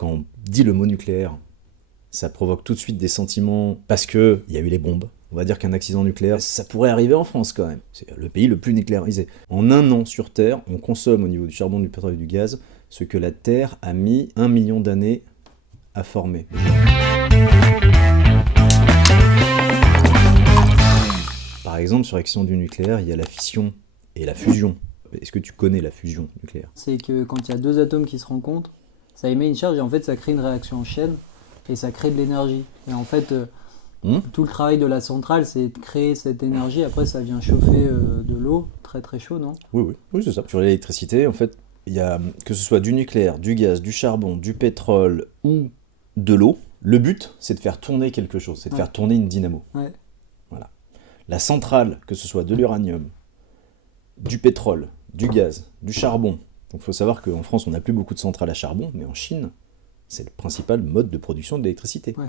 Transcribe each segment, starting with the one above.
quand on dit le mot nucléaire, ça provoque tout de suite des sentiments parce qu'il y a eu les bombes. On va dire qu'un accident nucléaire, ça pourrait arriver en France quand même. C'est le pays le plus nucléarisé. En un an sur Terre, on consomme au niveau du charbon, du pétrole et du gaz ce que la Terre a mis 1 million d'années à former. Par exemple, sur la question du nucléaire, il y a la fission et la fusion. Est-ce que tu connais la fusion nucléaire? C'est que quand il y a deux atomes qui se rencontrent, ça émet une charge et en fait ça crée une réaction en chaîne et ça crée de l'énergie. Et en fait, tout le travail de la centrale, c'est de créer cette énergie. Après, ça vient chauffer de l'eau, très très chaud, non? Oui, c'est ça. Sur l'électricité, en fait, il y a, que ce soit du nucléaire, du gaz, du charbon, du pétrole ou de l'eau, le but, c'est de faire tourner quelque chose, c'est de faire tourner une dynamo. Ouais. Voilà. La centrale, que ce soit de l'uranium, du pétrole, du gaz, du charbon. Donc il faut savoir qu'en France, on n'a plus beaucoup de centrales à charbon, mais en Chine, c'est le principal mode de production de l'électricité. Ouais.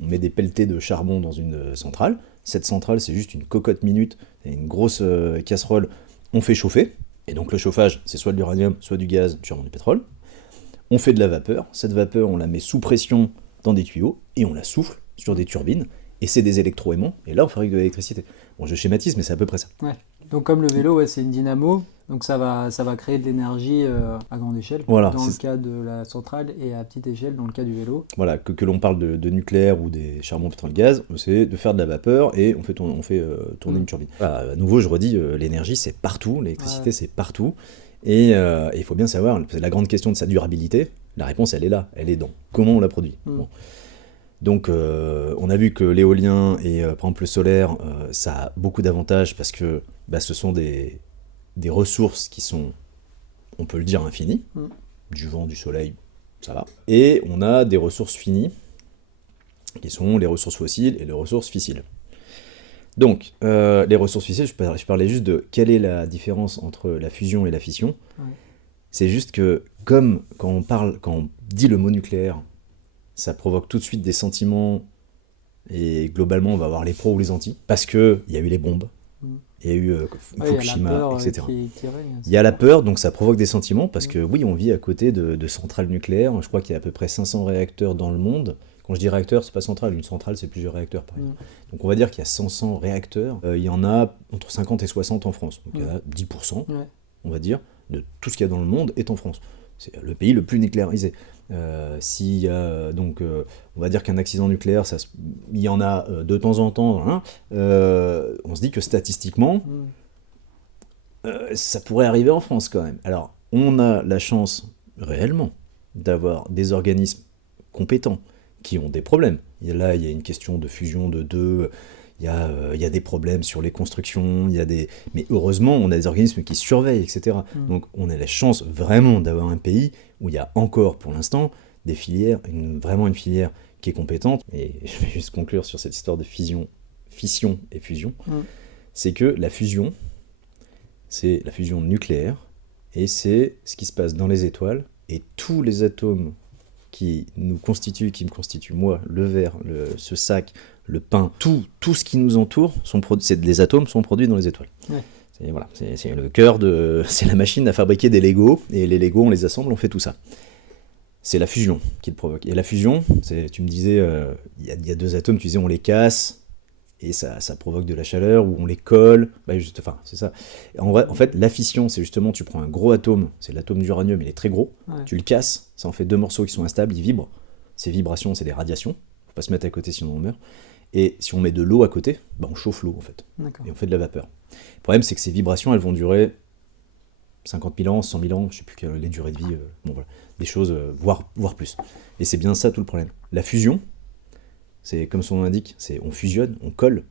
On met des pelletés de charbon dans une centrale. Cette centrale, c'est juste une cocotte minute, une grosse casserole. On fait chauffer. Et donc le chauffage, c'est soit de l'uranium, soit du gaz, du charbon, du pétrole. On fait de la vapeur. Cette vapeur, on la met sous pression dans des tuyaux et on la souffle sur des turbines. Et c'est des électroaimants. Et là, on fabrique de l'électricité. Bon, je schématise, mais c'est à peu près ça. Ouais. Donc comme le vélo, c'est une dynamo. Donc ça va créer de l'énergie à grande échelle, Voilà, dans le cas de la centrale, et à petite échelle dans le cas du vélo. Voilà, que l'on parle de nucléaire ou des charbons, pétrole, gaz, c'est de faire de la vapeur et on fait tourner une turbine. Voilà, à nouveau, je redis, l'énergie, c'est partout, l'électricité, c'est partout. Et il faut bien savoir, c'est la grande question de sa durabilité, la réponse, elle est là, elle est dans comment on la produit. Bon. Donc, on a vu que l'éolien et par exemple le solaire, ça a beaucoup d'avantages parce que ce sont des ressources qui sont, on peut le dire, infinies. Du vent, du soleil, ça va. Et on a des ressources finies, qui sont les ressources fossiles et les ressources fissiles. Donc, les ressources fissiles, je parlais juste de quelle est la différence entre la fusion et la fission. Ouais. C'est juste que, comme quand on dit le mot nucléaire, ça provoque tout de suite des sentiments, et globalement, on va avoir les pros ou les anti, parce qu'il y a eu les bombes. Il y a eu Fukushima, etc. Il y a la peur, donc ça provoque des sentiments, parce que oui, on vit à côté de centrales nucléaires. Je crois qu'il y a à peu près 500 réacteurs dans le monde. Quand je dis réacteur, c'est pas centrale. Une centrale, c'est plusieurs réacteurs, par exemple. Donc on va dire qu'il y a 500 réacteurs. Il y en a entre 50 et 60 en France. Donc il y a 10%, on va dire, de tout ce qu'il y a dans le monde est en France. C'est le pays le plus nucléarisé. S'il y a on va dire qu'un accident nucléaire, il y en a de temps en temps, hein, on se dit que statistiquement, ça pourrait arriver en France quand même. Alors, on a la chance réellement d'avoir des organismes compétents qui ont des problèmes. Et là, il y a une question de fusion de deux. Il y a des problèmes sur les constructions, mais heureusement, on a des organismes qui surveillent, etc. Donc, on a la chance vraiment d'avoir un pays où il y a encore, pour l'instant, des filières, vraiment une filière qui est compétente. Et je vais juste conclure sur cette histoire de fission et fusion. C'est que la fusion, c'est la fusion nucléaire, et c'est ce qui se passe dans les étoiles, et tous les atomes qui me constituent, moi, le verre, ce sac, le pain, tout ce qui nous entoure, les atomes sont produits dans les étoiles. Ouais. C'est le cœur c'est la machine à fabriquer des Legos, et les Legos, on les assemble, on fait tout ça. C'est la fusion qui le provoque. Et la fusion, tu me disais, il y a deux atomes, tu disais on les casse, et ça provoque de la chaleur, ou on les colle, c'est ça. En fait, la fission, c'est justement, tu prends un gros atome, c'est l'atome d'uranium, il est très gros, tu le casses, ça en fait deux morceaux qui sont instables, ils vibrent. Ces vibrations, c'est des radiations, faut pas se mettre à côté sinon on meurt. Et si on met de l'eau à côté, on chauffe l'eau en fait. D'accord. Et on fait de la vapeur. Le problème, c'est que ces vibrations, elles vont durer 50 000 ans, 100 000 ans, je sais plus quelle est les durées de vie, des choses, voire plus. Et c'est bien ça tout le problème. La fusion, c'est comme son nom l'indique, c'est on fusionne, on colle.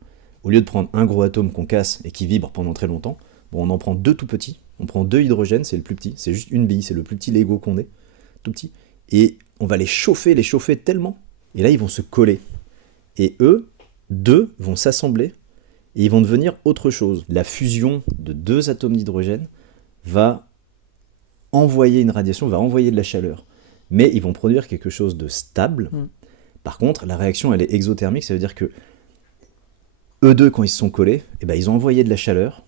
Au lieu de prendre un gros atome qu'on casse et qui vibre pendant très longtemps, on en prend deux tout petits. On prend deux hydrogènes, c'est le plus petit, c'est juste une bille, c'est le plus petit Lego qu'on ait, tout petit. Et on va les chauffer tellement, et là ils vont se coller. Et eux, deux vont s'assembler et ils vont devenir autre chose. La fusion de deux atomes d'hydrogène va envoyer une radiation, va envoyer de la chaleur. Mais ils vont produire quelque chose de stable. Par contre, la réaction, elle est exothermique, ça veut dire que eux deux, quand ils se sont collés, ils ont envoyé de la chaleur.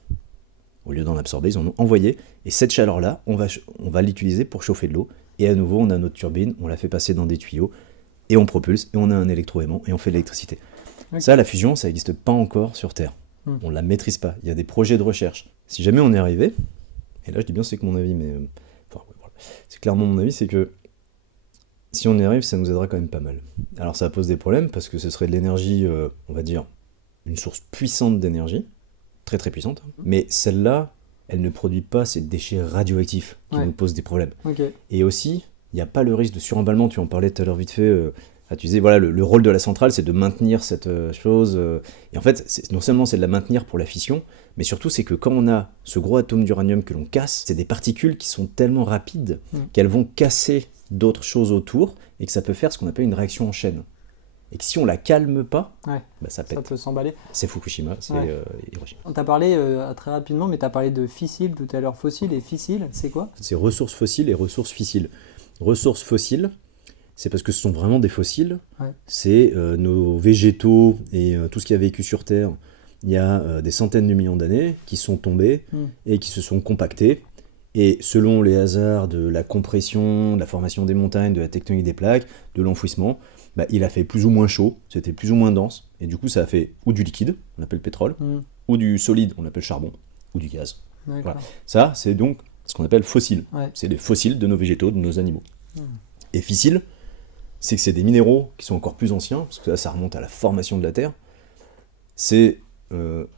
Au lieu d'en absorber, ils en ont envoyé. Et cette chaleur-là, on va l'utiliser pour chauffer de l'eau. et à nouveau on a notre turbine, on la fait passer dans des tuyaux, et on propulse, et on a un électroaimant, et on fait de l'électricité. Okay. Ça, la fusion, ça n'existe pas encore sur Terre. On ne la maîtrise pas. Il y a des projets de recherche. Si jamais on y arrivait, et là je dis bien c'est que mon avis, mais c'est clairement mon avis, c'est que si on y arrive, ça nous aidera quand même pas mal. Alors ça pose des problèmes, parce que ce serait de l'énergie, on va dire, une source puissante d'énergie, très très puissante, mais celle-là, elle ne produit pas ces déchets radioactifs qui nous posent des problèmes. Okay. Et aussi, il n'y a pas le risque de suremballement, tu en parlais tout à l'heure vite fait, tu disais, voilà, le rôle de la centrale, c'est de maintenir cette chose, et en fait, non seulement c'est de la maintenir pour la fission, mais surtout c'est que quand on a ce gros atome d'uranium que l'on casse, c'est des particules qui sont tellement rapides qu'elles vont casser d'autres choses autour, et que ça peut faire ce qu'on appelle une réaction en chaîne. Et que si on la calme pas, ça pète. Ça peut s'emballer. C'est Fukushima, c'est Hiroshima. On t'a parlé très rapidement, mais tu as parlé de fissile tout à l'heure. Fossile et fissile, c'est quoi ? C'est ressources fossiles et ressources fissiles. Ressources fossiles, c'est parce que ce sont vraiment des fossiles. C'est nos végétaux et tout ce qui a vécu sur Terre, il y a des centaines de millions d'années, qui sont tombés et qui se sont compactés. Et selon les hasards de la compression, de la formation des montagnes, de la tectonique des plaques, de l'enfouissement, il a fait plus ou moins chaud, c'était plus ou moins dense, et du coup ça a fait ou du liquide, on appelle pétrole, ou du solide, on appelle charbon, ou du gaz. Voilà. Ça, c'est donc ce qu'on appelle fossile. C'est les fossiles de nos végétaux, de nos animaux. Et fissile, c'est que c'est des minéraux qui sont encore plus anciens, parce que là ça remonte à la formation de la Terre. C'est de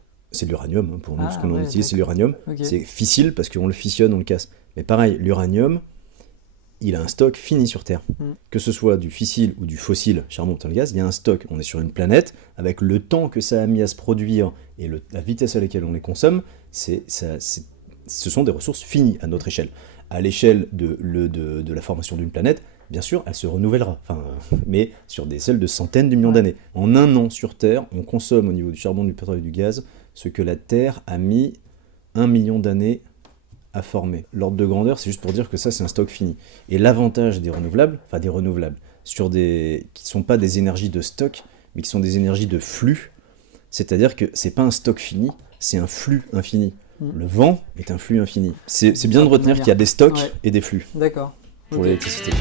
l'uranium, pour nous, ce qu'on utilise, c'est l'uranium. C'est fissile parce qu'on le fissionne, on le casse. Mais pareil, l'uranium, il a un stock fini sur Terre. Que ce soit du fissile ou du fossile, charbon, pétrole, gaz, il y a un stock. On est sur une planète, avec le temps que ça a mis à se produire et la vitesse à laquelle on les consomme, ce sont des ressources finies à notre échelle. À l'échelle de la formation d'une planète, bien sûr, elle se renouvellera, mais sur des celles de centaines de millions d'années. En un an sur Terre, on consomme au niveau du charbon, du pétrole et du gaz ce que la Terre a mis 1 million d'années à former. L'ordre de grandeur, c'est juste pour dire que ça, c'est un stock fini. Et l'avantage des renouvelables, qui ne sont pas des énergies de stock, mais qui sont des énergies de flux, c'est-à-dire que c'est pas un stock fini, c'est un flux infini. Le vent est un flux infini. C'est bien de retenir qu'il y a des stocks et des flux. D'accord. Pour l'électricité.